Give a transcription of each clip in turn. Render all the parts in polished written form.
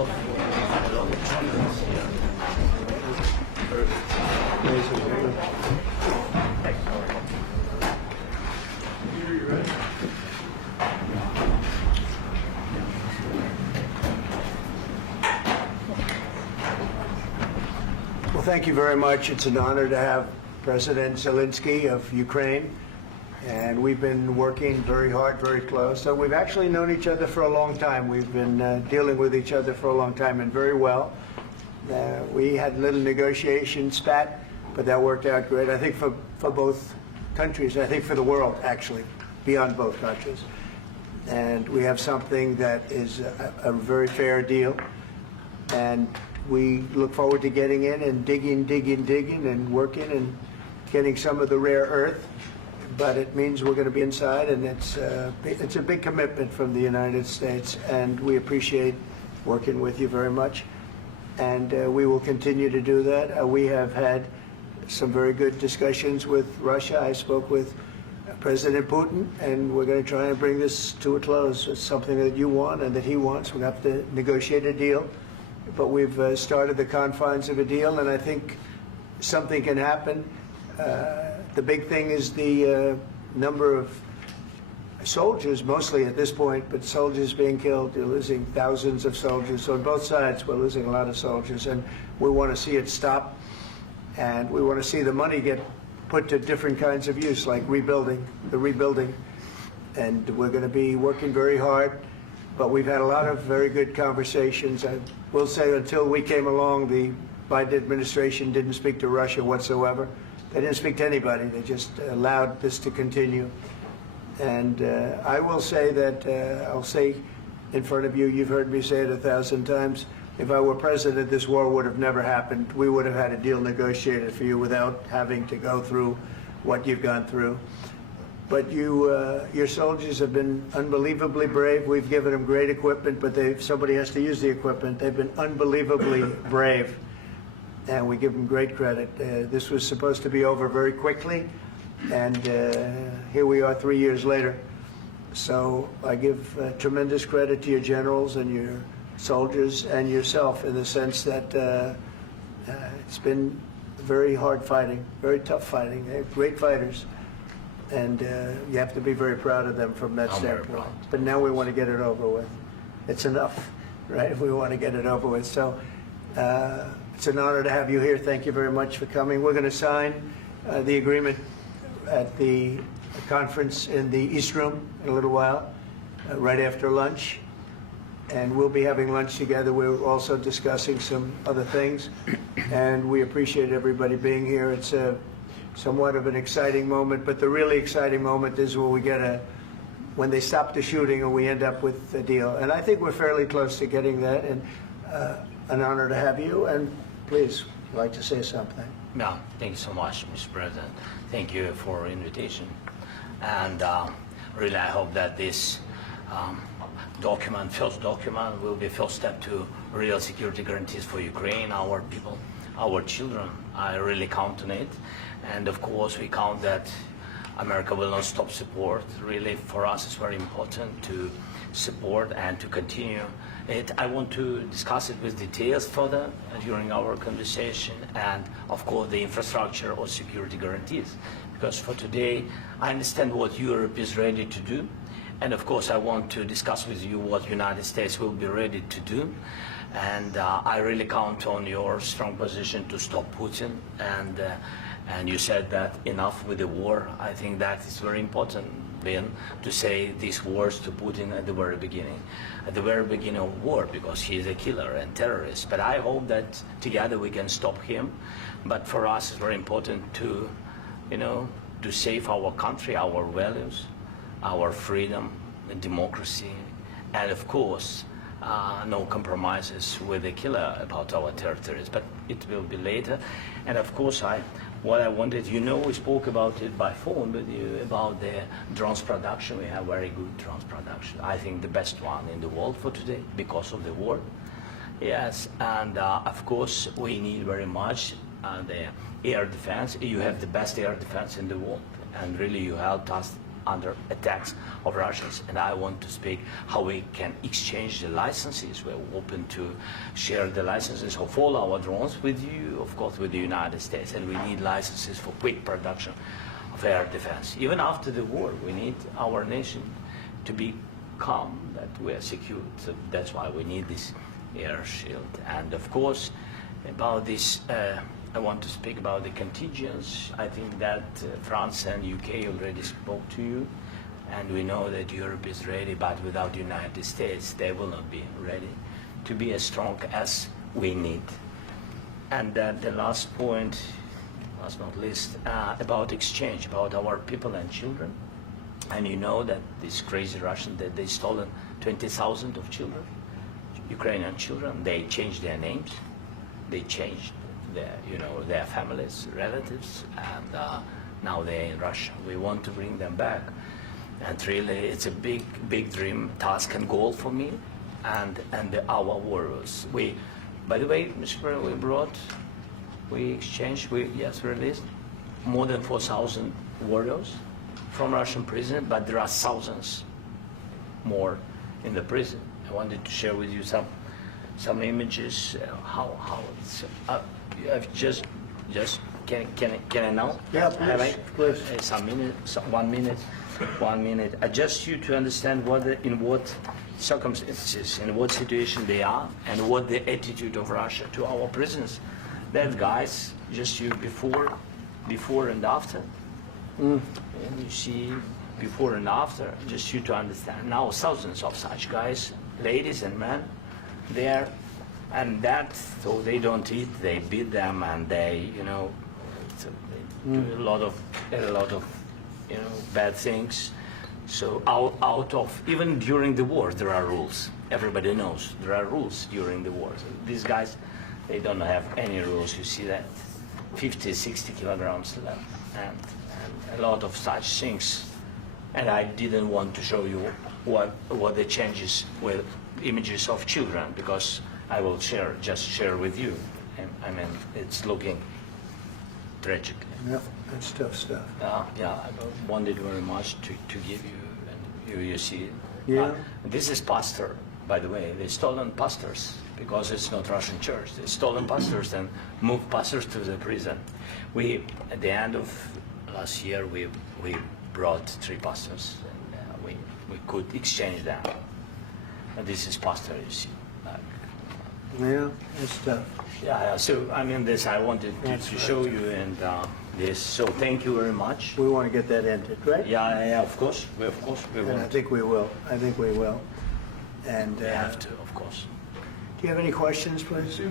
Well, thank you very much. It's an honor to have President Zelensky of Ukraine, and we've been working very hard, very close. So we've actually known each other for a long time. We've been dealing with each other for a long time and very well. We had a little negotiation spat, but that worked out great. I think for both countries, I think for the world, actually, beyond both countries. And we have something that is a very fair deal. And we look forward to getting in and digging and working and getting some of the rare earth. But it means we're going to be inside, and it's a big commitment from the United States, and we appreciate working with you very much. And we will continue to do that. We have had some very good discussions with Russia. I spoke with President Putin, and we're going to try and bring this to a close. It's something that you want and that he wants. We're going to have to negotiate a deal. But we've started the confines of a deal, and I think something can happen. The big thing is the number of soldiers, mostly at this point, but soldiers being killed. You're losing thousands of soldiers. So on both sides, we're losing a lot of soldiers, and we want to see it stop. And we want to see the money get put to different kinds of use, like rebuilding. And we're going to be working very hard. But we've had a lot of very good conversations. I will say until we came along, the Biden administration didn't speak to Russia whatsoever. They didn't speak to anybody. They just allowed this to continue. And I will say that, I'll say in front of you, you've heard me say it 1,000 times, if I were president, this war would have never happened. We would have had a deal negotiated for you without having to go through what you've gone through. But your soldiers have been unbelievably brave. We've given them great equipment, but somebody has to use the equipment. They've been unbelievably brave, and we give them great credit. This was supposed to be over very quickly, and here we are 3 years later. So I give tremendous credit to your generals and your soldiers and yourself in the sense that it's been very hard fighting, very tough fighting. They're great fighters. And you have to be very proud of them from that standpoint. But now we want to get it over with. It's enough, right? We want to get it over with. So it's an honor to have you here. Thank you very much for coming. We're going to sign the agreement at the conference in the East Room in a little while, right after lunch. And we'll be having lunch together. We're also discussing some other things. And we appreciate everybody being here. It's somewhat of an exciting moment, but the really exciting moment is when they stop the shooting and we end up with a deal. And I think we're fairly close to getting that, and an honor to have you. And please, would you like to say something? Yeah, thank you so much, Mr. President. Thank you for the invitation. And really, I hope that this first document, will be a first step to real security guarantees for Ukraine, our people, our children. I really count on it. And of course, we count that America will not stop support. Really, for us, it's very important to support and to continue it. I want to discuss it with details further during our conversation, and of course, the infrastructure or security guarantees. Because for today, I understand what Europe is ready to do. And of course, I want to discuss with you what the United States will be ready to do. And I really count on your strong position to stop Putin. And you said that enough with the war. I think that is very important, Ben, to say these words to Putin at the very beginning of war, because he is a killer and terrorist. But I hope that together we can stop him. But for us, it's very important to, to save our country, our values, our freedom and democracy, and of course, no compromises with the killer about our territories. But it will be later. And of course, what I wanted, we spoke about it by phone with you about the drones production. We have very good drones production. I think the best one in the world for today because of the war. Yes, and of course, we need very much the air defense. You have the best air defense in the world, and really you helped us under attacks of Russians. And I want to speak how we can exchange the licenses. We're open to share the licenses of all our drones with you, of course, with the United States. And we need licenses for quick production of air defense. Even after the war, we need our nation to be calm, that we are secure. So that's why we need this air shield. And of course, about this, I want to speak about the contingents. I think that France and UK already spoke to you, and we know that Europe is ready, but without the United States, they will not be ready to be as strong as we need. And the last point, last not least, about exchange, about our people and children. And you know that these crazy Russians, that they stolen 20,000 of children, Ukrainian children. They changed their names, they changed their families, relatives, and now they're in Russia. We want to bring them back, and really, it's a big dream, task, and goal for me, and our warriors. By the way, Mr. President, we released more than 4,000 warriors from Russian prison, but there are thousands more in the prison. I wanted to share with you some images. How it's. I've just can I now? Yeah, please. Some minute, 1 minute, 1 minute. I just you to understand in what circumstances, in what situation they are, and what the attitude of Russia to our prisoners. That guys, just you before and after. And you see before and after, just you to understand. Now thousands of such guys, ladies and men, there. And that, so they don't eat, they beat them, and they, they do a lot of, bad things. So out of, even during the war, there are rules. Everybody knows there are rules during the war. So these guys, they don't have any rules. You see that, 50, 60 kilograms left, and a lot of such things. And I didn't want to show you what the changes with images of children, because I will just share with you. And I mean, it's looking tragic. Yeah, that's tough stuff. Yeah, I wanted very much to give you, and you see. Yeah. This is pastor, by the way. They stolen pastors because it's not Russian church. They stolen pastors and moved pastors to the prison. At the end of last year, we brought 3 pastors, and we could exchange them. And this is pastor, you see. Yeah, that's tough. Yeah. So I mean, this I wanted to show you, and this. So thank you very much. We want to get that ended, right? Yeah. Of course, we And I want. think we will. And We have to, of course. do you have any questions, please? Thank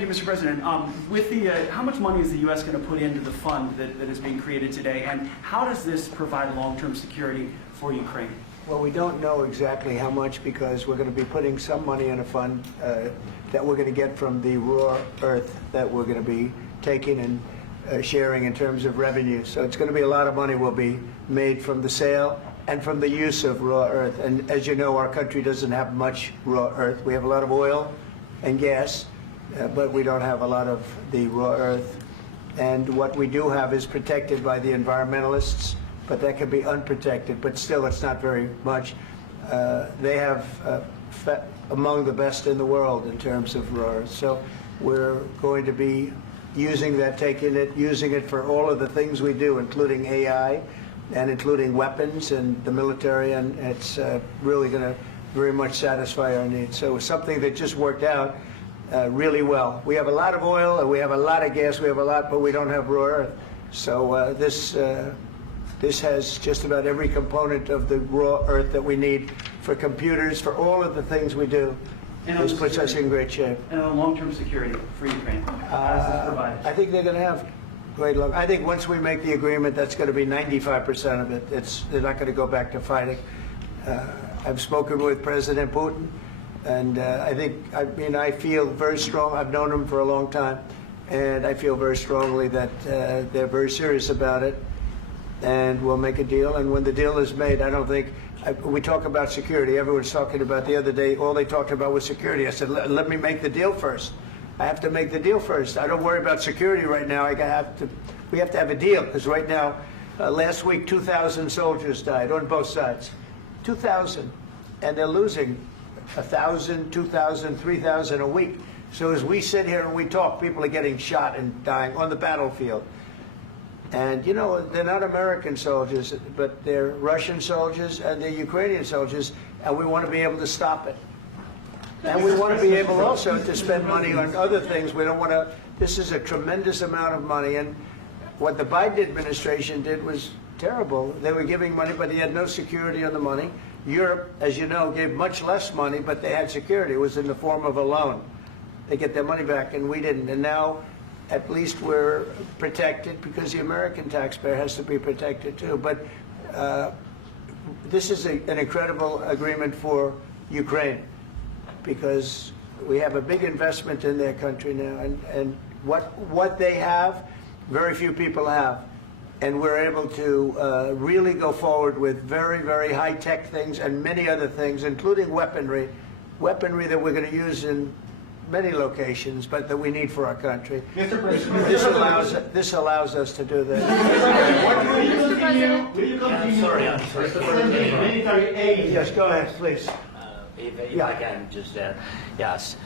you, Mr. President. With the, how much money is the U.S. going to put into the fund that is being created today, and how does this provide long-term security for Ukraine? Well, we don't know exactly how much, because we're going to be putting some money in a fund that we're going to get from the raw earth that we're going to be taking and sharing in terms of revenue. So it's going to be a lot of money will be made from the sale and from the use of raw earth. And as you know, our country doesn't have much raw earth. We have a lot of oil and gas, but we don't have a lot of the raw earth. And what we do have is protected by the environmentalists, but that can be unprotected, but still it's not very much. They have among the best in the world in terms of raw earth. So we're going to be using that, using it for all of the things we do, including AI and including weapons and the military, and it's really going to very much satisfy our needs. So it's something that just worked out really well. We have a lot of oil, and we have a lot of gas, we have a lot, but we don't have raw earth. So this has just about every component of the raw earth that we need for computers, for all of the things we do. This puts us in great shape. And on long-term security for Ukraine, how does this provide? I think they're going to have great luck. I think once we make the agreement, that's going to be 95% of it. They're not going to go back to fighting. I've spoken with President Putin, and I feel very strong. I've known him for a long time, and I feel very strongly that they're very serious about it, and we'll make a deal. And when the deal is made, I don't think, we talk about security. Everyone's talking about the other day, all they talked about was security. I said, let me make the deal first. I have to make the deal first. I don't worry about security right now. I have to we have to have a deal, because right now, last week, 2,000 soldiers died on both sides. 2,000. And they're losing 1,000, 2,000, 3,000 a week. So as we sit here and we talk, people are getting shot and dying on the battlefield. And, you know, they're not American soldiers, but they're Russian soldiers and they're Ukrainian soldiers, and we want to be able to stop it. And we want to be able also to spend money on other things. We don't want to, this is a tremendous amount of money, and what the Biden administration did was terrible. They were giving money, but they had no security on the money. Europe, as you know, gave much less money, but they had security. It was in the form of a loan. They get their money back, and we didn't. And now, at least we're protected, because the American taxpayer has to be protected too. But this is an incredible agreement for Ukraine, because we have a big investment in their country now, and what they have, very few people have. And we're able to really go forward with very, very high-tech things and many other things, including weaponry that we're going to use in many locations, but that we need for our country. Mr. President, This allows us to do that. will you continue I'm sorry. sending military aid? Yes, go ahead, please. If I can just, yes.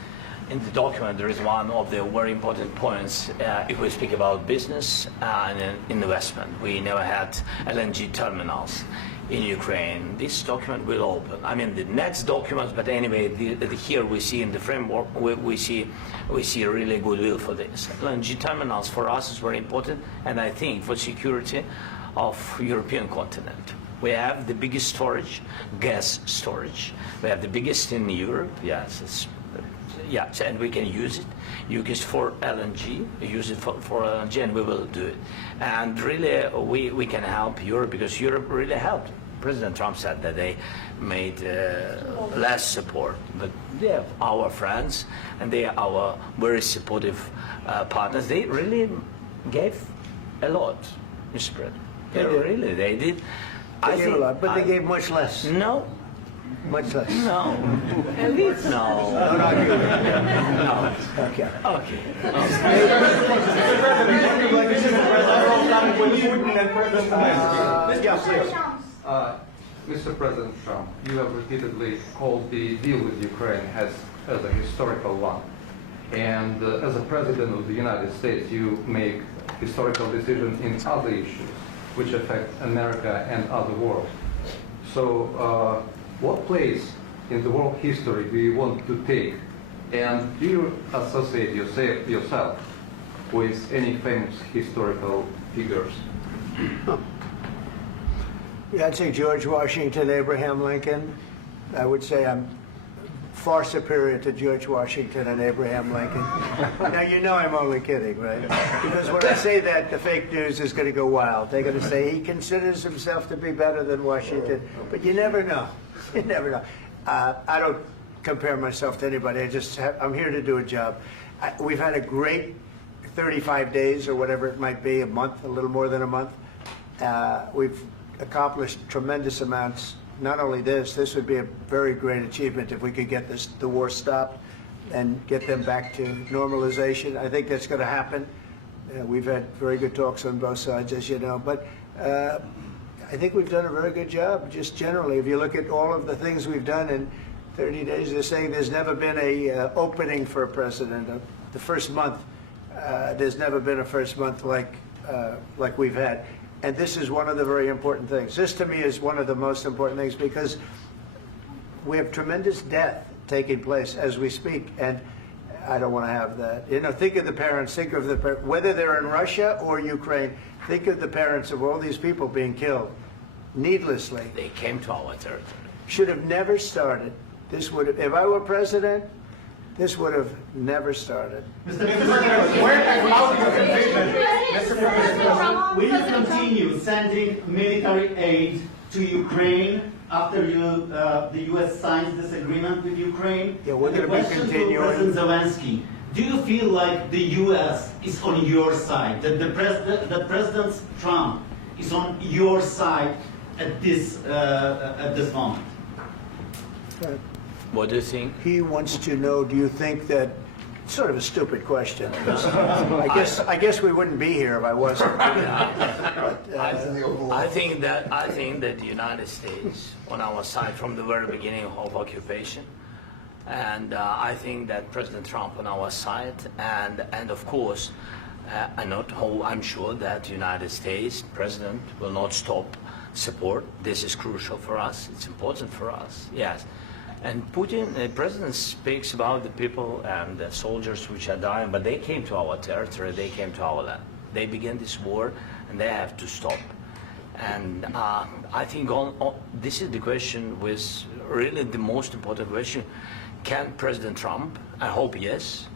In the document, there is one of the very important points. If we speak about business and investment, we never had LNG terminals in Ukraine. This document will open. I mean, the next documents, but anyway, here we see in the framework, we see really goodwill for this. LNG terminals for us is very important, and I think for security of European continent. We have the biggest storage, gas storage. We have the biggest in Europe. Yes, yes, and we can use it. Use it for LNG. Use it for LNG, and we will do it. And really, we can help Europe, because Europe really helped. President Trump said that they made less support, but they are our friends, and they are our very supportive partners. They really gave a lot, Mr. President. They did. They gave a lot, but they gave much less. No. Much less. No. No. No. Okay. Okay. Mr. President Trump, you have repeatedly called the deal with Ukraine as a historical one. And as a President of the United States, you make historical decisions in other issues which affect America and other world. So what place in the world history do you want to take? And do you associate yourself with any famous historical figures? Yeah, I'd say George Washington, Abraham Lincoln. I would say I'm far superior to George Washington and Abraham Lincoln. Now, you know I'm only kidding, right? Because when I say that, the fake news is going to go wild. They're going to say he considers himself to be better than Washington. But you never know. You never know. I don't compare myself to anybody. I'm here to do a job. We've had a great 35 days or whatever it might be, a month, a little more than a month. We've accomplished tremendous amounts. Not only this would be a very great achievement if we could get the war stopped and get them back to normalization. I think that's going to happen. We've had very good talks on both sides, as you know. But I think we've done a very good job, just generally. If you look at all of the things we've done in 30 days, they're saying there's never been a opening for a president. The first month, there's never been a first month like we've had. And this is one of the very important things. This, to me, is one of the most important things, because we have tremendous death taking place as we speak, and I don't want to have that. You know, think of the parents, whether they're in Russia or Ukraine, think of the parents of all these people being killed needlessly. They came to our territory. Should have never started. This would have, if I were president, this would have never started. Mr. President, where has out your conviction? Mr. President, will you continue sending military aid to Ukraine after the U.S. signs this agreement with Ukraine? Yeah, we're And the going to be question continuing. to President Zelensky: do you feel like the U.S. is on your side? That President Trump is on your side at this moment? What do you think? He wants to know, do you think that It's sort of a stupid question. I guess we wouldn't be here if I wasn't. I think that the United States on our side from the very beginning of occupation, and I think that President Trump on our side, and of course, I'm sure that United States President will not stop support. This is crucial for us. It's important for us. Yes. And Putin, the president speaks about the people and the soldiers which are dying, but they came to our territory, they came to our land. They began this war, and they have to stop. And I think this is the question, with really the most important question. Can President Trump, I hope yes,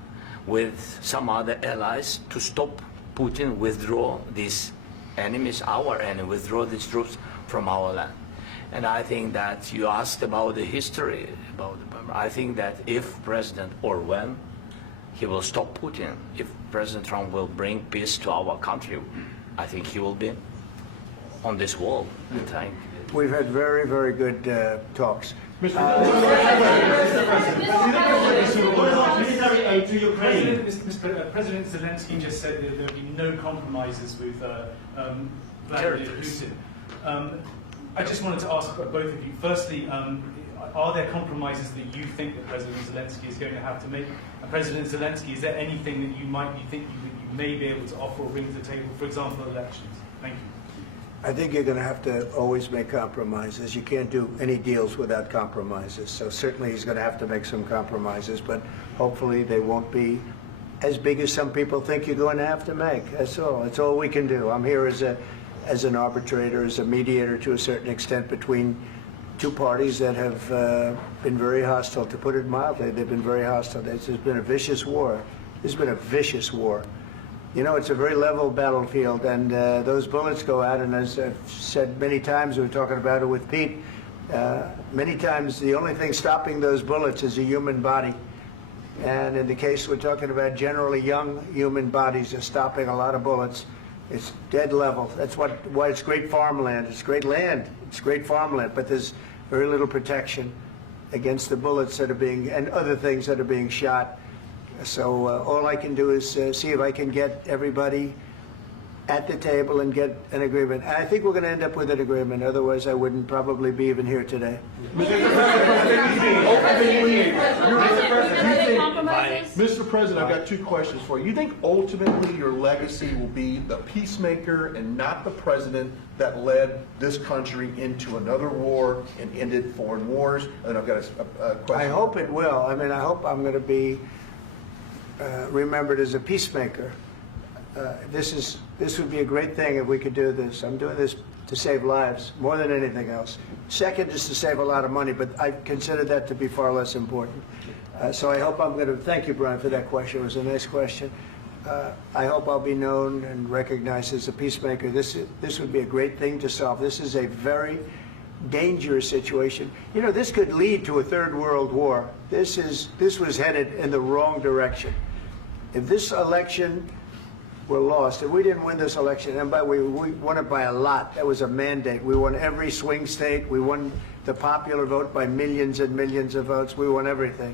with some other allies, to stop Putin, withdraw these enemies, our enemy, withdraw these troops from our land? And I think that you asked about the history, I think that if President, or when, he will stop Putin, if President Trump will bring peace to our country, I think he will be on this wall. We've had very, very good talks. What about military aid to Ukraine? President Zelensky just said that there will be no compromises with Vladimir Putin. I just wanted to ask both of you, firstly, are there compromises that you think that President Zelensky is going to have to make? And President Zelensky, is there anything that you think you may be able to offer or bring to the table, for example, elections? Thank you. I think you're going to have to always make compromises. You can't do any deals without compromises. So certainly he's going to have to make some compromises, but hopefully they won't be as big as some people think you're going to have to make. That's all. That's all we can do. I'm here as an arbitrator, as a mediator to a certain extent between two parties that have been very hostile. To put it mildly, they've been very hostile. This has been a vicious war. This has been a vicious war. You know, it's a very level battlefield, and those bullets go out, and as I've said many times, we were talking about it with Pete, many times the only thing stopping those bullets is a human body. And in the case we're talking about, generally young human bodies are stopping a lot of bullets. It's dead level. That's why it's great farmland. It's great land. It's great farmland, but there's very little protection against the bullets that are being, and other things that are being shot. So all I can do is see if I can get everybody at the table and get an agreement. And I think we're going to end up with an agreement. Otherwise, I wouldn't probably be even here today. Mr. President, I've got two questions for you. You think ultimately your legacy will be the peacemaker and not the president that led this country into another war and ended foreign wars? And I've got a question. I hope it will. I mean, I hope I'm going to be remembered as a peacemaker. This would be a great thing if we could do this. I'm doing this to save lives more than anything else. Second is to save a lot of money, but I consider that to be far less important. So I hope I'm going to, thank you, Brian, for that question. It was a nice question. I hope I'll be known and recognized as a peacemaker. This would be a great thing to solve. This is a very dangerous situation. You know, this could lead to a third world war. This was headed in the wrong direction. If this election were lost, if we didn't win this election, and we won it by a lot, that was a mandate. We won every swing state. We won the popular vote by millions and millions of votes. We won everything.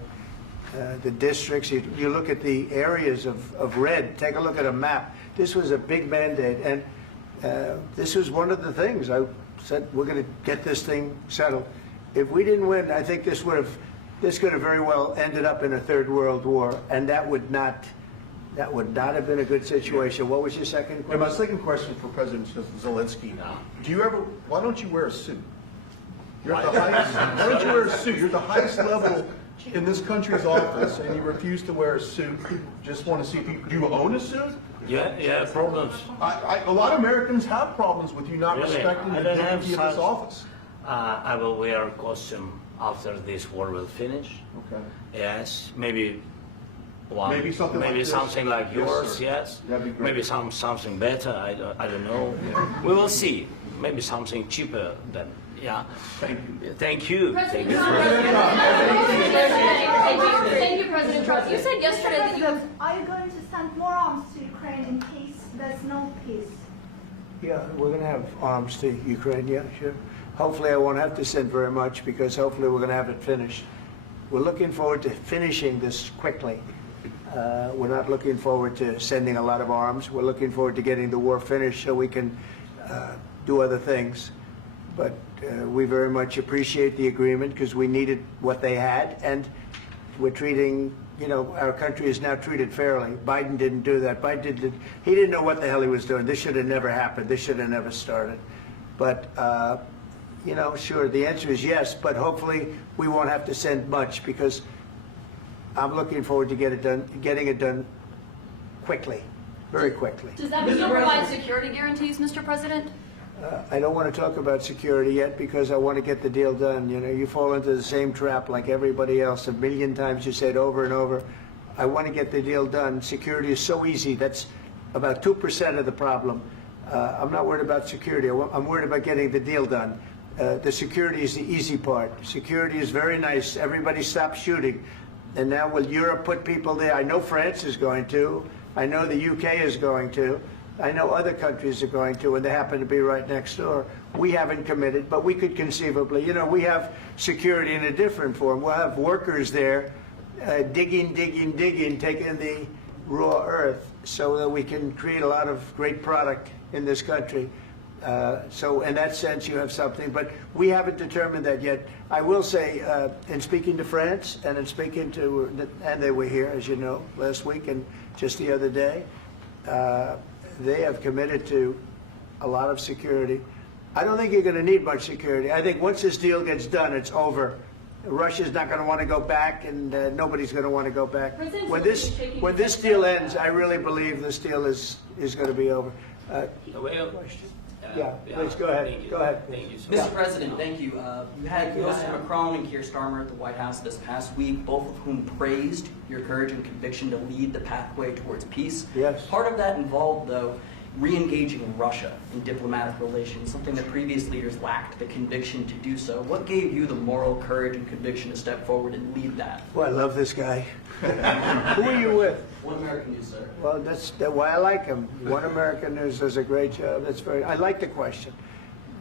The districts, you look at the areas of red, take a look at a map. This was a big mandate, and this was one of the things. I said, we're going to get this thing settled. If we didn't win, I think this could have very well ended up in a third world war, and that would not have been a good situation. What was your second question? And my second question for President Zelensky, why don't you wear a suit? You're at the highest, why don't you wear a suit? You're at the highest level in this country's office, and you refuse to wear a suit. Just want to see if do you own a suit? Yeah, problems. A lot of Americans have problems with you not respecting the dignity of this office. I will wear a costume after this war will finish. Okay. Yes, maybe one. Maybe something like this? Something like yours. Yes. That'd be great. Maybe something better. I don't know. We will see. Maybe something cheaper than. Yeah. Thank you. Thank you. Thank you, President Trump. You said yesterday that you... Are you going to send more arms to Ukraine in case there's no peace? Yeah, we're going to have arms to Ukraine, yeah, sure. Hopefully I won't have to send very much, because hopefully we're going to have it finished. We're looking forward to finishing this quickly. We're not looking forward to sending a lot of arms. We're looking forward to getting the war finished so we can do other things. But we very much appreciate the agreement because we needed what they had, and we're treating, you know, our country is now treated fairly. Biden didn't do that. He didn't know what the hell he was doing. This should have never happened. This should have never started. But, you know, sure, the answer is yes, but hopefully we won't have to send much because I'm looking forward to getting it done quickly, very quickly. Does that mean you'll provide security guarantees, Mr. President? I don't want to talk about security yet because I want to get the deal done. You know, you fall into the same trap like everybody else. A million times you say it over and over. I want to get the deal done. Security is so easy. That's about 2% of the problem. I'm not worried about security. I'm worried about getting the deal done. The security is the easy part. Security is very nice. Everybody stops shooting. And now will Europe put people there? I know France is going to. I know the UK is going to. I know other countries are going to, and they happen to be right next door. We haven't committed, but we could conceivably. You know, we have security in a different form. We'll have workers there digging, taking the raw earth so that we can create a lot of great product in this country. So in that sense, you have something, but we haven't determined that yet. I will say, in speaking to France and in speaking to, and they were here, as you know, last week and just the other day, they have committed to a lot of security. I don't think you're going to need much security. I think once this deal gets done, it's over. Russia's not going to want to go back, and nobody's going to want to go back. When this deal ends, I really believe this deal is going to be over. Yeah, please go ahead. Go ahead. Thank you. Mr. President, thank you. You had Mr. Macron and Keir Starmer at the White House this past week, both of whom praised your courage and conviction to lead the pathway towards peace. Yes. Part of that involved, though, re-engaging Russia in diplomatic relations, something that previous leaders lacked the conviction to do so. What gave you the moral courage and conviction to step forward and lead that? Well, I love this guy. Who are you with? One American News, sir. Well, that's why I like him. One American News does a great job. I like the question.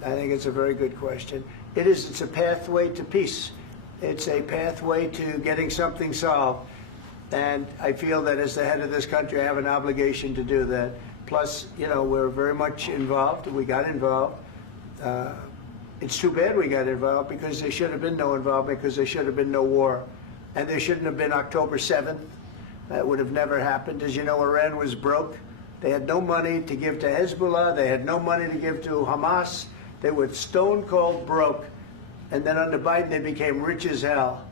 I think it's a very good question. It's a pathway to peace. It's a pathway to getting something solved. And I feel that as the head of this country, I have an obligation to do that. Plus, you know, we're very much involved. We got involved. It's too bad we got involved because there should have been no involvement because there should have been no war. And there shouldn't have been October 7th. That would have never happened. As you know, Iran was broke. They had no money to give to Hezbollah. They had no money to give to Hamas. They were stone cold broke. And then under Biden, they became rich as hell.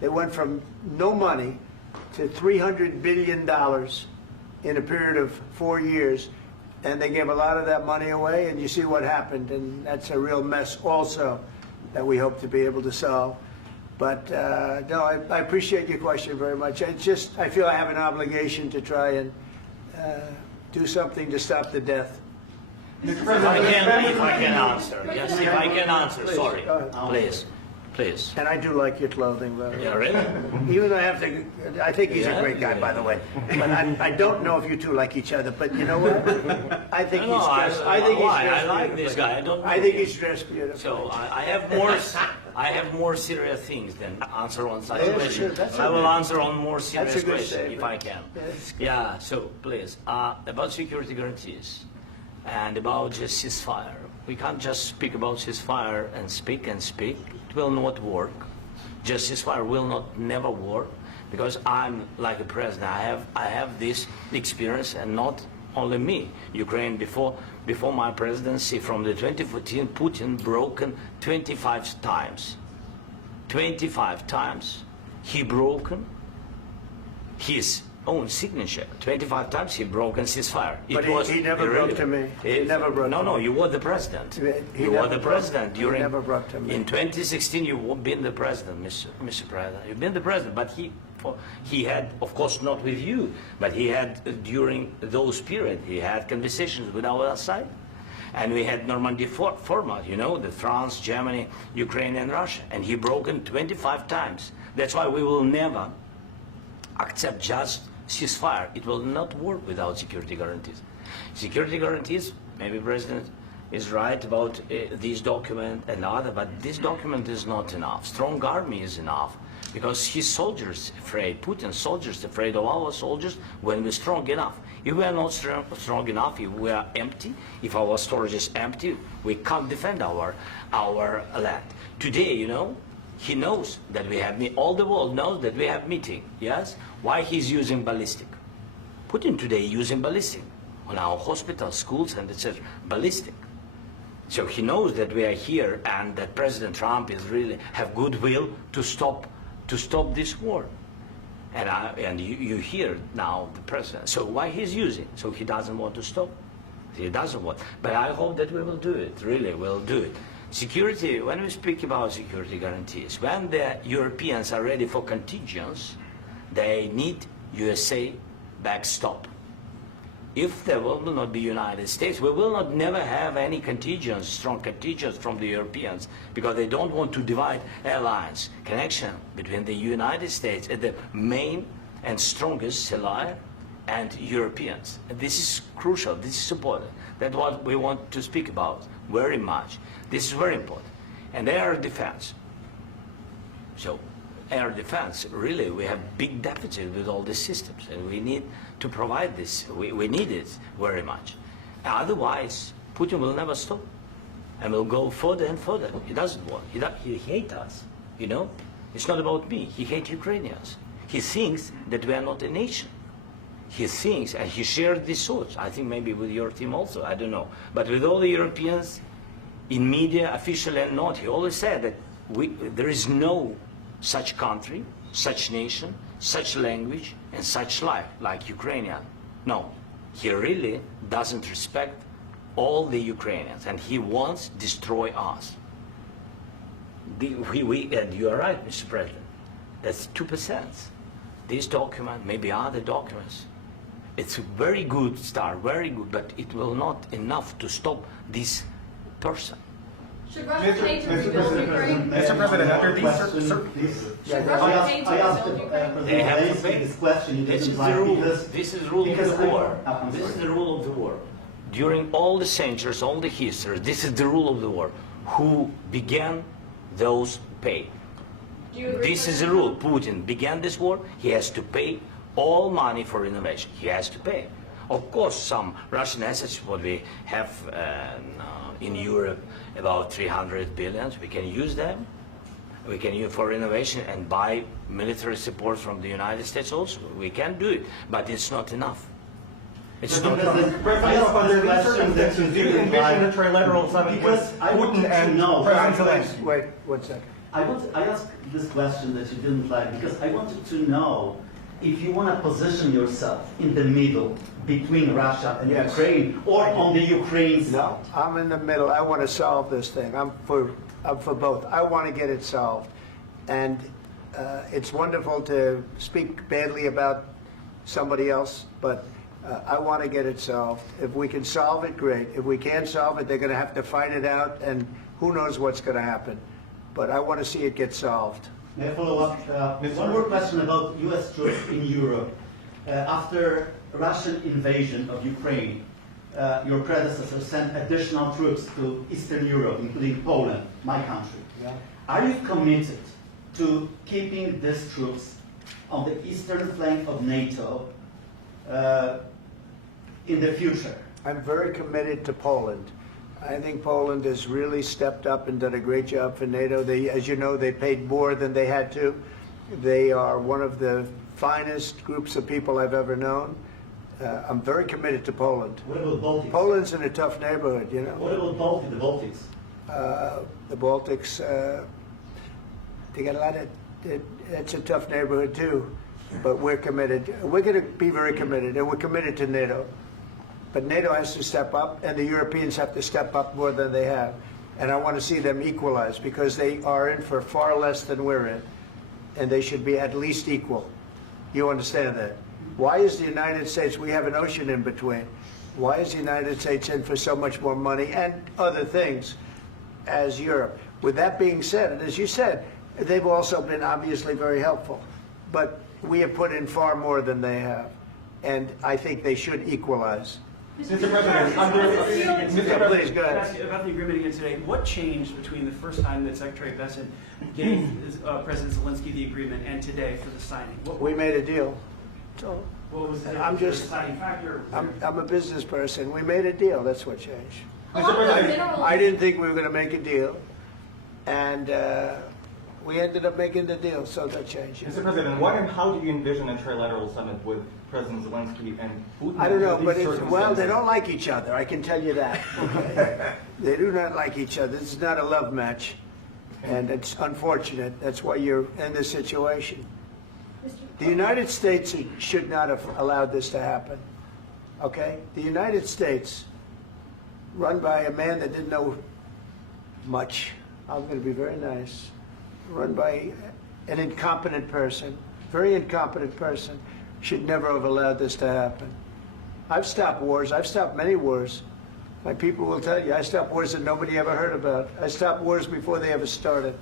They went from no money to $300 billion in a period of 4 years. And they gave a lot of that money away, and you see what happened. And that's a real mess also that we hope to be able to solve. But no, I appreciate your question very much. I feel I have an obligation to try and do something to stop the death. If I can answer. Yes, if I can answer. Sorry. Please. And I do like your clothing, by the way. Yeah, really? Even though I think he's a great guy, by the way. But I don't know if you two like each other. But you know what? I think he's dressed. I like this guy. I think he's dressed beautiful. So I have more serious things than answer on such Yeah, questions. sure, I will answer on more That's serious a good questions statement. if I can. Yes. Yeah. So please, about security guarantees and about just ceasefire. We can't just speak about ceasefire and speak and speak. It will not work. Just ceasefire will not never work because I'm like a president. I have this experience, and not only me. Ukraine before my presidency, from the 2014, Putin broken 25 times. 25 times he broken his own signature. 25 times he broken ceasefire. But he never broke to me. He never broke to me. No, you were the president. He You never were the broke- president he during. never broke to me. In 2016, you've been the president, Mr. President. You've been the president, but he had, of course, not with you, but he had during those periods. He had conversations with our side, and we had Normandy format. You know, the France, Germany, Ukraine, and Russia, and he broken 25 times. That's why we will never accept just ceasefire. It will not work without security guarantees. Security guarantees, maybe President is right about this document and other, but this document is not enough. Strong army is enough. because his soldiers afraid, Putin's soldiers afraid of our soldiers when we're strong enough. If we are not strong enough, if we are empty, if our storage is empty, we can't defend our land. Today, you know, he knows that we have, all the world knows that we have meeting, yes? Why he's using ballistic? Putin today using ballistic on our hospitals, schools, and etc. Ballistic. So he knows that we are here and that President Trump is really have goodwill to stop this war. And you hear now the president. So why he's using? So he doesn't want to stop. He doesn't want. But I hope that we will do it. Really, we'll do it. Security. When we speak about security guarantees, when the Europeans are ready for contingents, they need USA backstop. If there will not be United States, we will not never have any contingents, strong contingents from the Europeans, because they don't want to divide alliance, connection between the United States as the main and strongest ally and Europeans. And this is crucial, this is important. That's what we want to speak about very much. This is very important. And air defense. So air defense, really, we have big deficit with all these systems, and we need to provide this. We need it very much. Otherwise, Putin will never stop, and will go further and further. He doesn't want. He hates us. You know, it's not about me. He hates Ukrainians. He thinks that we are not a nation. He thinks, and he shared these thoughts. I think maybe with your team also. I don't know, but with all the Europeans, in media, officially and not, he always said that there is no such country, such nation, such language, and such life like Ukrainian. No, he really doesn't respect all the Ukrainians, and he wants to destroy us. And you are right, Mr. President. That's 2%. This document, maybe other documents, it's a very good start, very good, but it will not enough to stop this person. Should Russia pay to rebuild Ukraine? Mr. President, after these Should Russia pay to I asked rebuild Ukraine? They have to Zelensky pay. this question. You This didn't is the like rule. because This is the rule of the war. I'm This is sorry. the rule of the war. During all the centuries, all the history, this is the rule of the war. Who began, those pay. Do you agree This with is the that? rule. Putin began this war. He has to pay all money for innovation. He has to pay. Of course, some Russian assets, what we have in Europe, about 300 billions, we can use them. We can use for innovation and buy military support from the United States also. We can do it, but it's not enough. It's not enough. Do you envision a trilateral summit with Because I want Putin to and know. President Zelensky? Wait 1 second. I asked this question that you didn't like because I wanted to know if you want to position yourself in the middle between Russia and Yes. Ukraine or on the Ukraine side. No, I'm in the middle. I want to solve this thing. I'm for both. I want to get it solved. And it's wonderful to speak badly about somebody else, but I want to get it solved. If we can solve it, great. If we can't solve it, they're going to have to fight it out, and who knows what's going to happen. But I want to see it get solved. May I follow up? One more question about U.S. troops in Europe. After Russian invasion of Ukraine, your predecessor sent additional troops to Eastern Europe, including Poland, my country. Yeah. Are you committed to keeping these troops on the eastern flank of NATO in the future? I'm very committed to Poland. I think Poland has really stepped up and done a great job for NATO. They, as you know, they paid more than they had to. They are one of the finest groups of people I've ever known. I'm very committed to Poland. What about Baltics? Poland's in a tough neighborhood, you know. What about the Baltics? The Baltics, they got a lot of, it's a tough neighborhood too, but we're committed. We're going to be very committed, and we're committed to NATO. But NATO has to step up, and the Europeans have to step up more than they have. And I want to see them equalize, because they are in for far less than we're in, and they should be at least equal. You understand that? Why is the United States, we have an ocean in between, why is the United States in for so much more money and other things as Europe? With that being said, and as you said, they've also been obviously very helpful, but we have put in far more than they have, and I think they should equalize. Mr. President, Yeah, please, go Can I ahead. ask you about the agreement again today? What changed between the first time that Secretary Bessent gave President Zelensky the agreement and today for the signing? We made a deal. So What was the I'm just- deciding factor? I'm a business person. We made a deal. That's what changed. Along those minerals. I didn't think we were going to make a deal, and we ended up making the deal, so that changed. Mr. President, what and how do you envision a trilateral summit with President Zelensky and Putin? I don't know, under but these well, they circumstances? don't like each other. I can tell you that. Okay? They do not like each other. This is not a love match, and it's unfortunate. That's why you're in this situation. The United States should not have allowed this to happen. Okay? The United States, run by a man that didn't know much. I'm going to be very nice. Run by an incompetent person, very incompetent person, should never have allowed this to happen. I've stopped wars. I've stopped many wars. My people will tell you, I stopped wars that nobody ever heard about. I stopped wars before they ever started.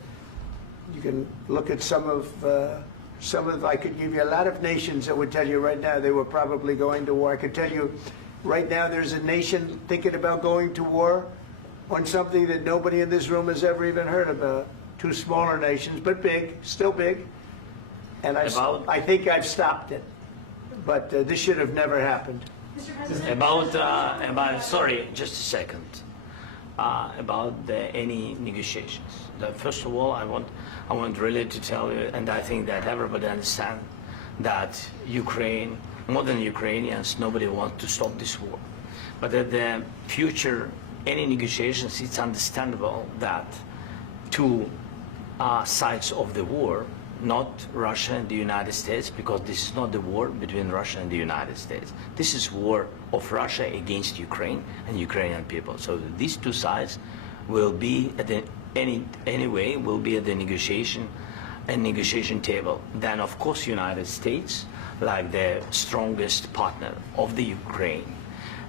You can look at some of, I could give you a lot of nations that would tell you right now they were probably going to war. I could tell you right now there's a nation thinking about going to war on something that nobody in this room has ever even heard about. Two smaller nations, but big, still big. And I think I've stopped it. But this should have never happened. Mr. President. About sorry, just a second. About any negotiations. First of all, I want really to tell you, and I think that everybody understands that Ukraine, more than Ukrainians, nobody wants to stop this war. But at the future, any negotiations, it's understandable that two sides of the war, not Russia and the United States, because this is not the war between Russia and the United States. This is war of Russia against Ukraine and Ukrainian people. So these two sides will be at the anyway will be at the negotiation table. Then of course United States, like the strongest partner of the Ukraine,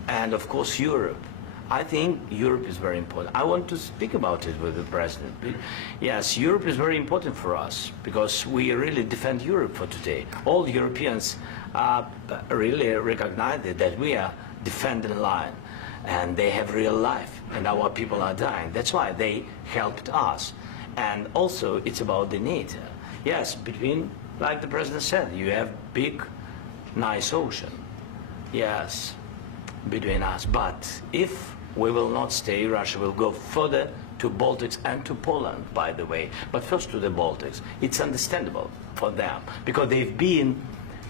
and of course Europe. I think Europe is very important. I want to speak about it with the president. Yes, Europe is very important for us because we really defend Europe for today. All Europeans really recognize that we are defending line, and they have real life, and our people are dying. That's why they helped us. And also, it's about the NATO. Yes, between, like the president said, you have big, nice ocean. Yes, between us. But if we will not stay, Russia will go further to Baltics and to Poland, by the way. But first to the Baltics. It's understandable for them because they've been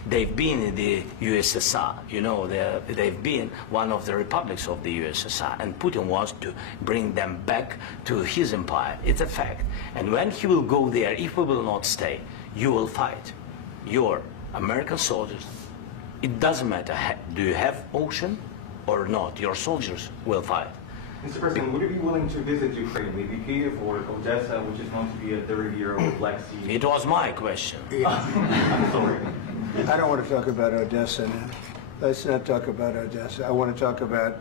in the USSR. You know, they've been one of the republics of the USSR, and Putin wants to bring them back to his empire. It's a fact. And when he will go there, if we will not stay, you will fight. Your American soldiers, it doesn't matter, do you have ocean or not, your soldiers will fight. Mr. President, would you be willing to visit Ukraine, maybe Kyiv or Odessa, which is known to be at the riviera or Black Sea? It was my question. I'm sorry. I don't want to talk about Odessa now. Let's not talk about Odessa. I want to talk about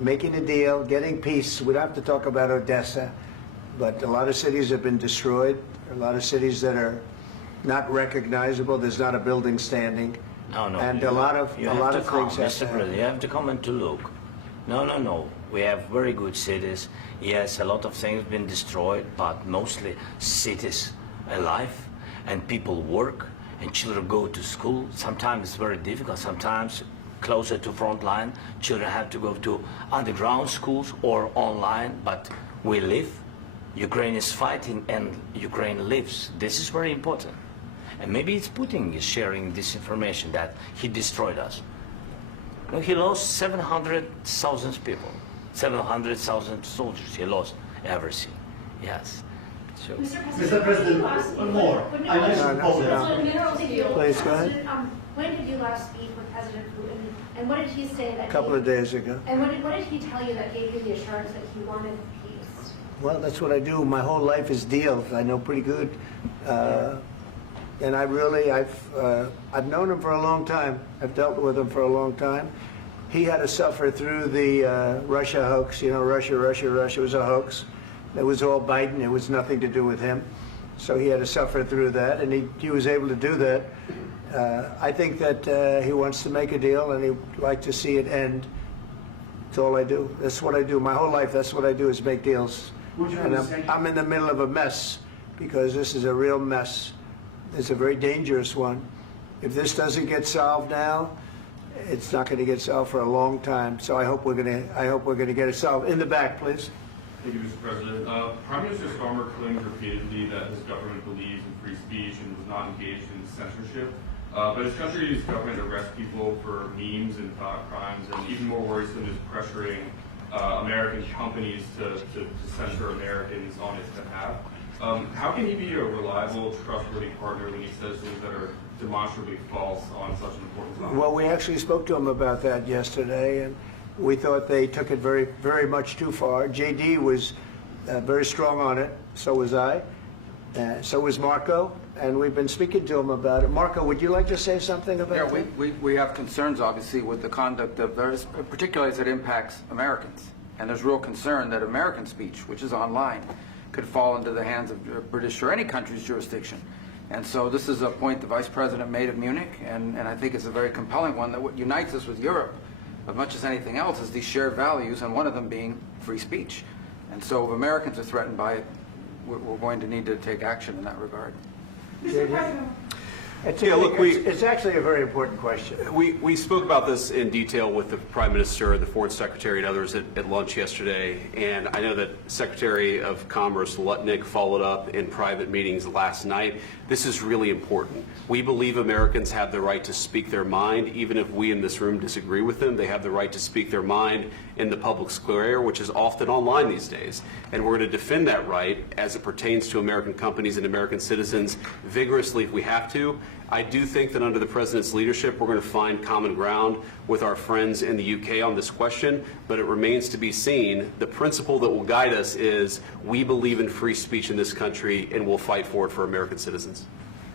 making a deal, getting peace. We don't have to talk about Odessa, but a lot of cities have been destroyed. A lot of cities that are not recognizable. There's not a building standing. No, And a lot of things have Mr. to happen. President, you have to come and to look. No. We have very good cities. Yes, a lot of things been destroyed, but mostly cities alive, and people work, and children go to school. Sometimes it's very difficult. Sometimes closer to front line, children have to go to underground schools or online. But we live. Ukraine is fighting, and Ukraine lives. This is very important. And maybe it's Putin is sharing this information that he destroyed us. No, he lost 700,000 people, 700,000 soldiers. He lost everything. Yes. So. Mr. President, one more. I mentioned Poland. On minerals field. Please, go ahead. When did you last speak with President Putin, and what did he say that? A couple of days ago. And what did he tell you that gave you the assurance that he wanted peace? Well, that's what I do. My whole life is deals. I know pretty good. And I've known him for a long time. I've dealt with him for a long time. He had to suffer through the Russia hoax. You know, Russia was a hoax. It was all Biden. It was nothing to do with him. So he had to suffer through that, and he was able to do that. I think that he wants to make a deal, and he'd like to see it end That's all I do. That's what I do. My whole life, that's what I do is make deals. Would you And understand- I'm in the middle of a mess because this is a real mess. It's a very dangerous one. If this doesn't get solved now, it's not going to get solved for a long time. So I hope we're going to get it solved. In the back, please. Thank you, Mr. President. Prime Minister Starmer claims repeatedly that his government believes in free speech and was not engaged in censorship. But his country's government arrests people for memes and thought crimes, and even more worrisome is pressuring American companies to censor Americans on his behalf. How can he be a reliable, trustworthy partner when he says things that are demonstrably false on such an important topic? Well, we actually spoke to him about that yesterday, and we thought they took it very, very much too far. JD was very strong on it. So was I. So was Marco. And we've been speaking to him about it. Marco, would you like to say something about that? We have concerns, obviously, with the conduct of those, particularly as it impacts Americans. And there's real concern that American speech, which is online, could fall into the hands of British or any country's jurisdiction. And so this is a point the Vice President made of Munich, and I think it's a very compelling one, that what unites us with Europe, as much as anything else, is these shared values, and one of them being free speech. And so if Americans are threatened by it, we're going to need to take action in that regard. Mr. President. It's actually a very important question. We spoke about this in detail with the Prime Minister, the Foreign Secretary, and others at lunch yesterday, and I know that Secretary of Commerce Lutnick followed up in private meetings last night. This is really important. We believe Americans have the right to speak their mind, even if we in this room disagree with them. They have the right to speak their mind in the public square, which is often online these days. And we're going to defend that right as it pertains to American companies and American citizens vigorously if we have to. I do think that under the President's leadership, we're going to find common ground with our friends in the UK on this question, but it remains to be seen. The principle that will guide us is we believe in free speech in this country, and we'll fight for it for American citizens.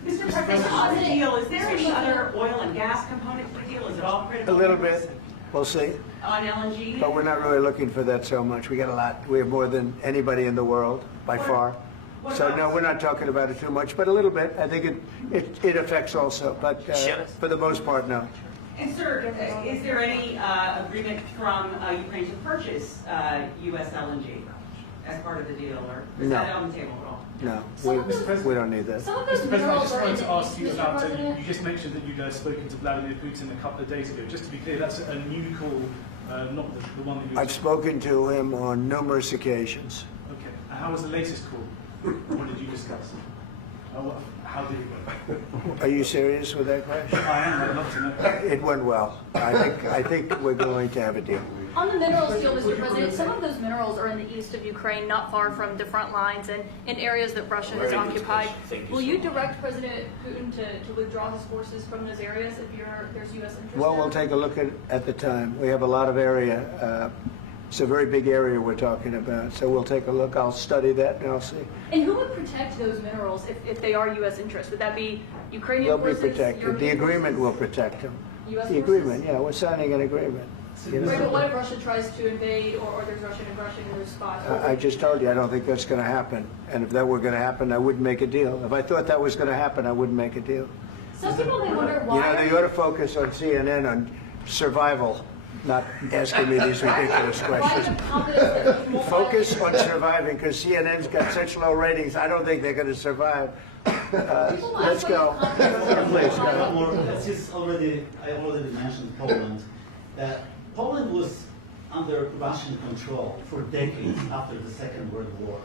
Mr. President, on the deal, is there any other oil and gas component to the deal? Is it all critical? A little bit. We'll see. On LNG? But we're not really looking for that so much. We got a lot. We have more than anybody in the world, by far. So no, we're not talking about it too much, but a little bit. I think it affects also, but for the most part, no. And sir, is there any agreement from Ukraine to purchase U.S. LNG as part of the deal, or is No. that on the table at all? No, we don't need that. Mr. President, I just wanted to ask you about, you just mentioned that you'd spoken to Vladimir Putin a couple of days ago. Just to be clear, that's a new call, not the one that you... I've spoken to him on numerous occasions. Okay. And how was the latest call? What did you discuss? How did it go? Are you serious with that question? I am. I'd love to know. It went well. I think we're going to have a deal. On the minerals deal, Mr. President, some of those minerals are in the east of Ukraine, not far from the front lines and in areas that Russia has occupied. Will you direct President Putin to withdraw his forces from those areas if there's U.S. interest Well, there? we'll take a look at the time. We have a lot of area. It's a very big area we're talking about, so we'll take a look. I'll study that and I'll see. And who would protect those minerals if they are U.S. interests? Would that be Ukrainian They'll forces? be protected. The European agreement will forces? protect them. U.S. The forces? agreement, yeah, we're signing an agreement. You know? Right, but what if Russia tries to invade or there's Russian aggression in those spots? I just told you, I don't think that's going to happen. And if that were going to happen, I wouldn't make a deal. If I thought that was going to happen, I wouldn't make a deal. Some people may wonder You why. know, they ought to focus on CNN on survival, not asking me these ridiculous questions. Focus on surviving, because CNN's got such low ratings, I don't think they're going to survive. Let's go. Please, go. I already mentioned Poland. Poland was under Russian control for decades after the Second World War.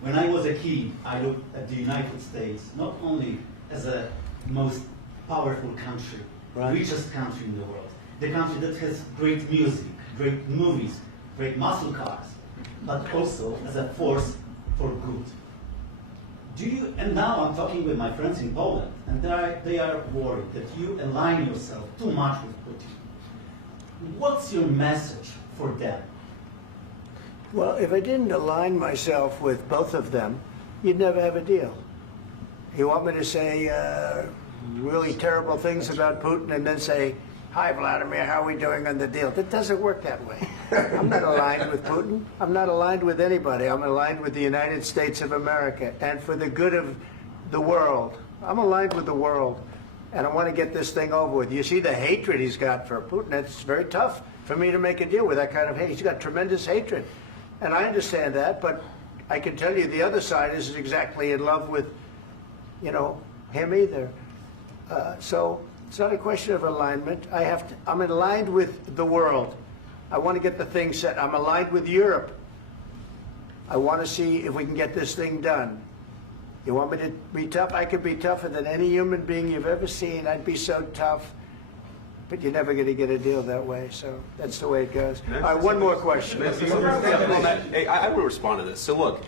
When I was a kid, I looked at the United States not only as a most powerful country, richest country in the world, the country that has great music, great movies, great muscle cars, but also as a force for good. And now I'm talking with my friends in Poland, and they are worried that you align yourself too much with Putin. What's your message for them? Well, if I didn't align myself with both of them, you'd never have a deal. You want me to say really terrible things about Putin and then say, "Hi, Vladimir, how are we doing on the deal?" That doesn't work that way. I'm not aligned with Putin. I'm not aligned with anybody. I'm aligned with the United States of America. And for the good of the world, I'm aligned with the world. And I want to get this thing over with. You see the hatred he's got for Putin. It's very tough for me to make a deal with that kind of hate. He's got tremendous hatred. And I understand that, but I can tell you the other side isn't exactly in love with, you know, him either. So it's not a question of alignment. I'm aligned with the world. I want to get the thing set. I'm aligned with Europe. I want to see if we can get this thing done. You want me to be tough? I could be tougher than any human being you've ever seen. I'd be so tough. But you're never going to get a deal that way, so that's the way it goes. All right, one more question. Hey, I want to respond to this. So look,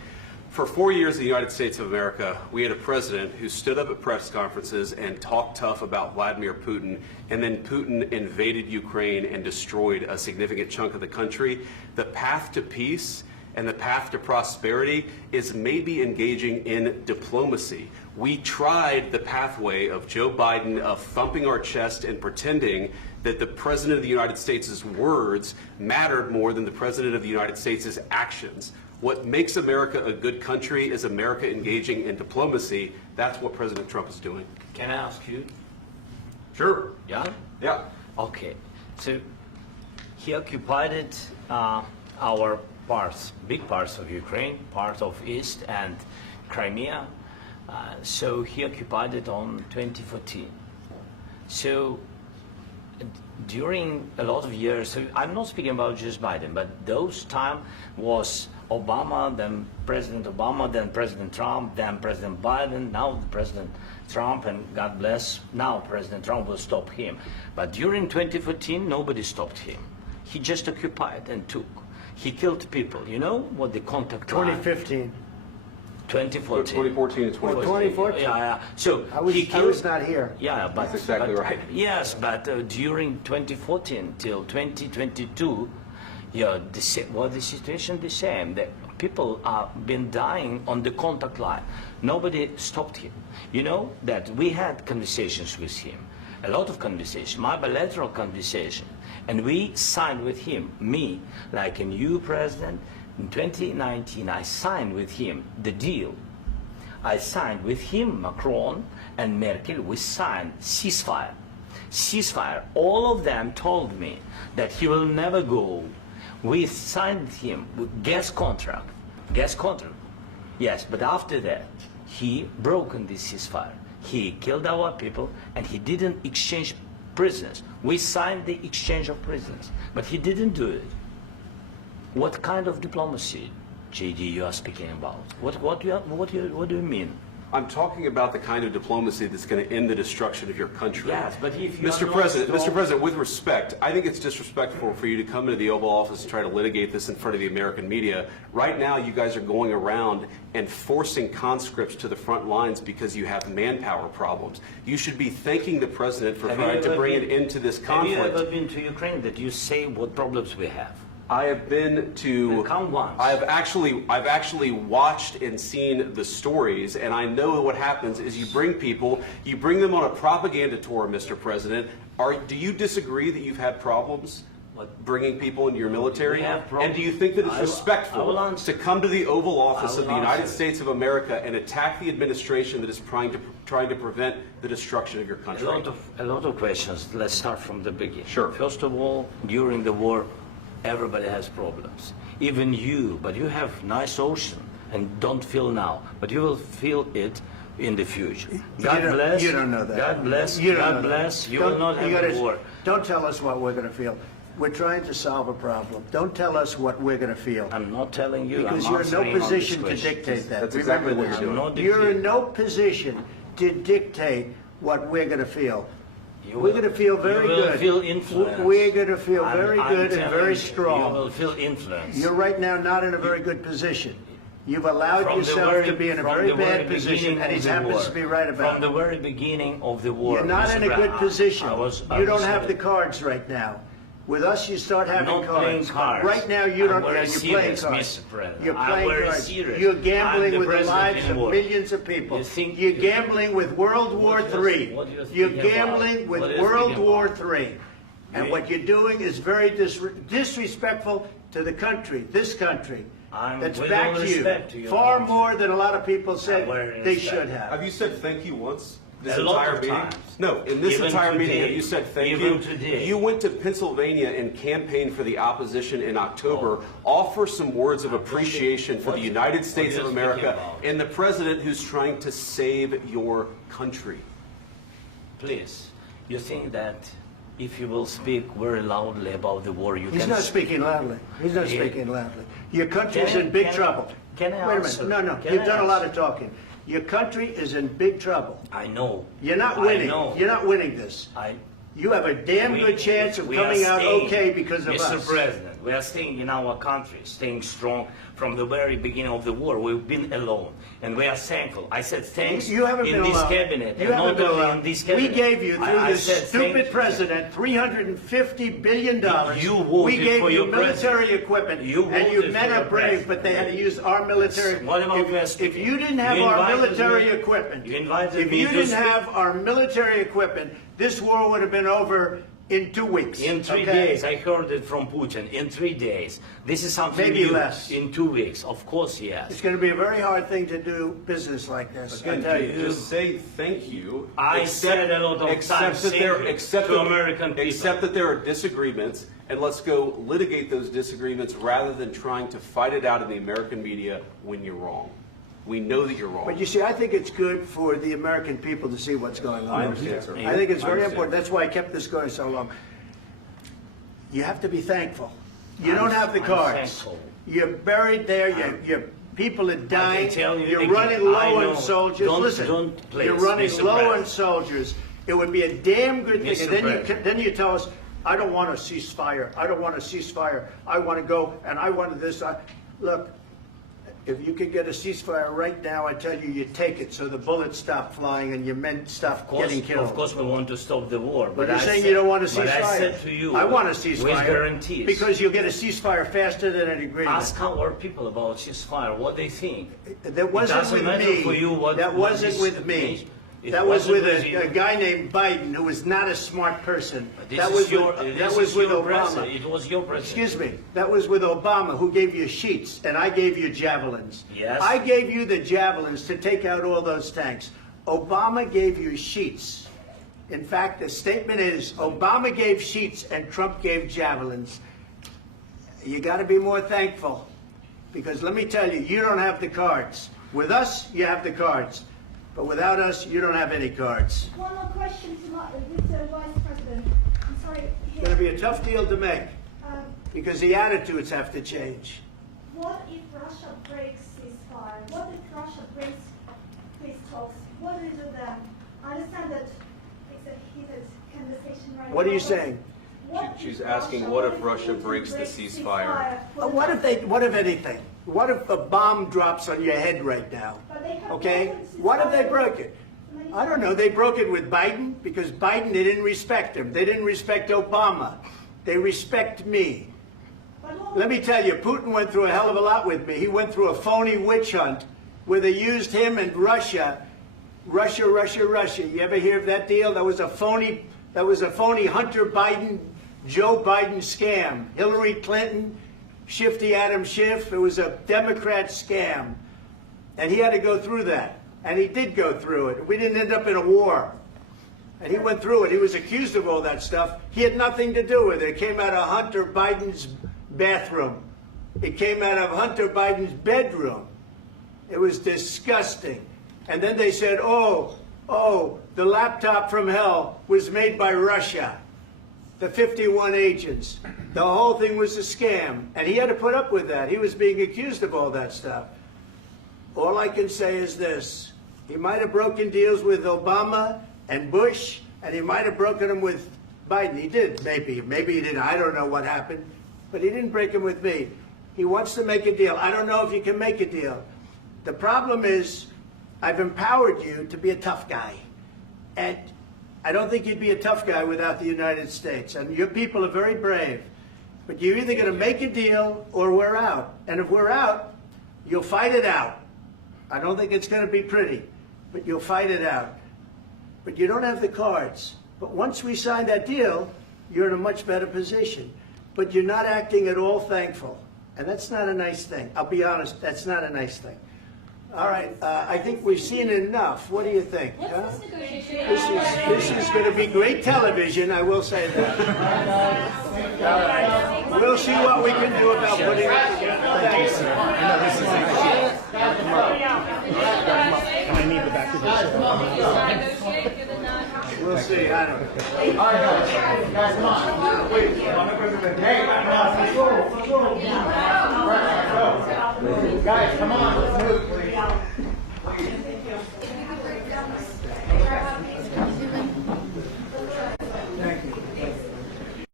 for 4 years in the United States of America, we had a president who stood up at press conferences and talked tough about Vladimir Putin, and then Putin invaded Ukraine and destroyed a significant chunk of the country. The path to peace and the path to prosperity is maybe engaging in diplomacy. We tried the pathway of Joe Biden of thumping our chest and pretending that the President of the United States' words mattered more than the President of the United States' actions. What makes America a good country is America engaging in diplomacy. That's what President Trump is doing. Can I ask you? Sure. Yeah? Yeah. Okay. So he occupied our parts, big parts of Ukraine, part of East and Crimea. So he occupied it on 2014. So during a lot of years, so I'm not speaking about just Biden, but those time was Obama, then President Obama, then President Trump, then President Biden, now President Trump, and God bless, now President Trump will stop him. But during 2014, nobody stopped him. He just occupied and took. He killed people. You know what the contact line? 2015. 2014. 2014 and 2014. 2014. Yeah. So I was not here. Yeah, but that's exactly right. Yes, but during 2014 till 2022, yeah, the situation the same. The people have been dying on the contact line. Nobody stopped him. You know that we had conversations with him, a lot of conversations, my bilateral conversation, and we signed with him. Me, like a new president. In 2019, I signed with him the deal. I signed with him, Macron and Merkel, we signed ceasefire. Ceasefire. All of them told me that he will never go. We signed with him with gas contract. Gas contract. Yes, but after that, he broken this ceasefire. He killed our people and he didn't exchange prisoners. We signed the exchange of prisoners, but he didn't do it. What kind of diplomacy, JD, you are speaking about? What do you mean? I'm talking about the kind of diplomacy that's going to end the destruction of your country. Yes, but if you Mr. President, with respect, I think it's disrespectful for you to come into the Oval Office and try to litigate this in front of the American media. Right now, you guys are going around and forcing conscripts to the front lines because you have manpower problems. You should be thanking the President for trying to bring an end to this conflict. Have you ever been to Ukraine that you say what problems we have? I have been to. Count once. I've actually watched and seen the stories, and I know what happens is you bring them on a propaganda tour, Mr. President. Do you disagree that you've had problems bringing people into your military? And do you think that it's respectful to come to the Oval Office of the United States of America and attack the administration that is trying to prevent the destruction of your country? A lot of questions. Let's start from the beginning. Sure. First of all, during the war, everybody has problems. Even you, but you have nice ocean and don't feel now, but you will feel it in the future. God bless. You don't know that. God bless. You don't God know bless. that. You will not have a war. Don't tell us what we're going to feel. We're trying to solve a problem. Don't tell us what we're going to feel. I'm not telling you. Because I'm you're in no answering on position this to question. dictate that. That's exactly what you're doing. You're in no position to dictate what we're going to feel. We're going to feel very good. You will feel influence. We're going to feel very good and very strong. You will feel influence. You're right now not in a very good position. You've allowed yourself to be in a very bad position, and he happens to be right about it. From the very beginning of the war. You're not in a good position. You don't have the the cards right now. With us, you start having I'm not playing cards. Right now, you don't. I'm You're playing serious, cards. Mr. President. You're I'm playing very cards. serious. You're I'm gambling the with the president lives in of war. millions of people. You think You're you- gambling with World War III. What you're You're speaking gambling about? with What you're World speaking War about? III. And what you're doing is very disrespectful to the country, this country. That's with all back to respect to you. you, Far I'm more than a lot of people said very they respect. should have. Have you said thank you once? This A lot entire of meeting? times. No, in this Even entire meeting, today. have you said thank Even you? today. You went to Pennsylvania and campaigned for the opposition in October. Offer some words of appreciation for the United States what of are you speaking America about? and the president who's trying to save your country. Please, you think that if you will speak very loudly about the war, you He's can... not speaking loudly. He's not Yeah. speaking loudly. Your country is Can I- in big can I- trouble. can I Wait a answer? minute. No, Can you've I done a lot answer? of talking. Your country is in big trouble. I know. You're not I winning. know. You're not winning this. You have a damn good chance of we are coming out staying, okay because of Mr. us. President, we are staying in our country, staying strong from the very beginning of the war. We've been alone, and we are thankful. I said thanks You haven't in been this alone. cabinet, You and haven't not been only alone. in this We cabinet. gave you, through I this said stupid thank you. president, $350 billion. You voted We gave for you your military president. equipment, You and you voted men for are your brave, but they had to use our military. What about If you didn't have You our invited military me- equipment, you invited if me you to didn't speak. have our military equipment, this war would have been over in 2 weeks. In 3 okay? days, I heard it from Putin. In 3 days, this is something Maybe new. less. In 2 weeks, of course, yes. It's going to be a very hard thing to do business like this. I Again, tell you. just say thank you. I said a lot of Except times that thank there, you except to that, American people. Except that there are disagreements, and let's go litigate those disagreements rather than trying to fight it out in the American media when you're wrong. We know that you're wrong. But you see, I think it's good for the American people to see what's going on. I understand, sir. I think it's I very understand. important. That's why I kept this going so long. You have to be thankful. You don't have the I'm cards. thankful. You're buried there. Your people are dying. tell you You're again, running I low know. on soldiers. Don't- Listen, don't please, you're running Mr. low on President. soldiers. It would be a damn good thing. Mr. And President. then you tell us, I don't want a ceasefire. I don't want a ceasefire. I want to go and I want this. Look, if you could get a ceasefire right now, I tell you, you take it so the bullets stop flying and your men stop getting killed. Of course, we want to stop the war. But you're I saying said- you don't want a ceasefire. But I said to you, I want a with ceasefire. guarantees. Because you'll get a ceasefire faster than an agreement. Ask our people about ceasefire, what they think. That wasn't doesn't with matter me. for you what- That what wasn't this with me. means. It That was wasn't with with you. a guy named Biden who was not a smart person. This That is was your- with, this that was is with your Obama. president. It was your president. Excuse me. That was with Obama, who gave you sheets, and I gave you javelins. Yes. I gave you the javelins to take out all those tanks. Obama gave you sheets. In fact, the statement is Obama gave sheets and Trump gave javelins. You got to be more thankful, because let me tell you, you don't have the cards. With us, you have the cards. But without us, you don't have any cards. One more question to Mr. Vice President. I'm sorry. It's going to be a tough deal to make, Um, because the attitudes have to change. what if Russia breaks ceasefire? What if Russia breaks peace talks? What do you do then? I understand that it's a heated conversation right now. What are you but saying? what She's if asking, what if Russia Putin breaks the ceasefire? What if anything? What if a bomb drops on your head right now? But they have Okay? broken What if they ceasefire broke it? many I don't know. They broke it with Biden because Biden, they didn't respect him. They didn't respect Obama. They respect me. Let me tell you, Putin went through a hell of a lot with me. He went through a phony witch hunt where they used him and Russia. Russia. You ever hear of that deal? That was a phony Hunter Biden, Joe Biden scam. Hillary Clinton, Shifty Adam Schiff. It was a Democrat scam. And he had to go through that. And he did go through it. We didn't end up in a war. And he went through it. He was accused of all that stuff. He had nothing to do with it. It came out of Hunter Biden's bathroom. It came out of Hunter Biden's bedroom. It was disgusting. And then they said, oh, the laptop from hell was made by Russia. The 51 agents. The whole thing was a scam. And he had to put up with that. He was being accused of all that stuff. All I can say is this. He might have broken deals with Obama and Bush, and he might have broken them with Biden. He did, maybe. Maybe he didn't. I don't know what happened. But he didn't break them with me. He wants to make a deal. I don't know if you can make a deal. The problem is, I've empowered you to be a tough guy. And I don't think you'd be a tough guy without the United States. And your people are very brave. But you're either going to make a deal or we're out. And if we're out, you'll fight it out. I don't think it's going to be pretty, but you'll fight it out. But you don't have the cards. But once we sign that deal, you're in a much better position. But you're not acting at all thankful. And that's not a nice thing. I'll be honest, that's not a nice thing. All right, I think we've seen enough. What do you think? What's huh? this negotiation? This is going to be great television, I will say that. All right. We'll see what we can do about putting it together. Thank you. I need the back of We'll see. I don't know. All right, guys, come on. Wait, hey, let's go. Guys, come on, let's move.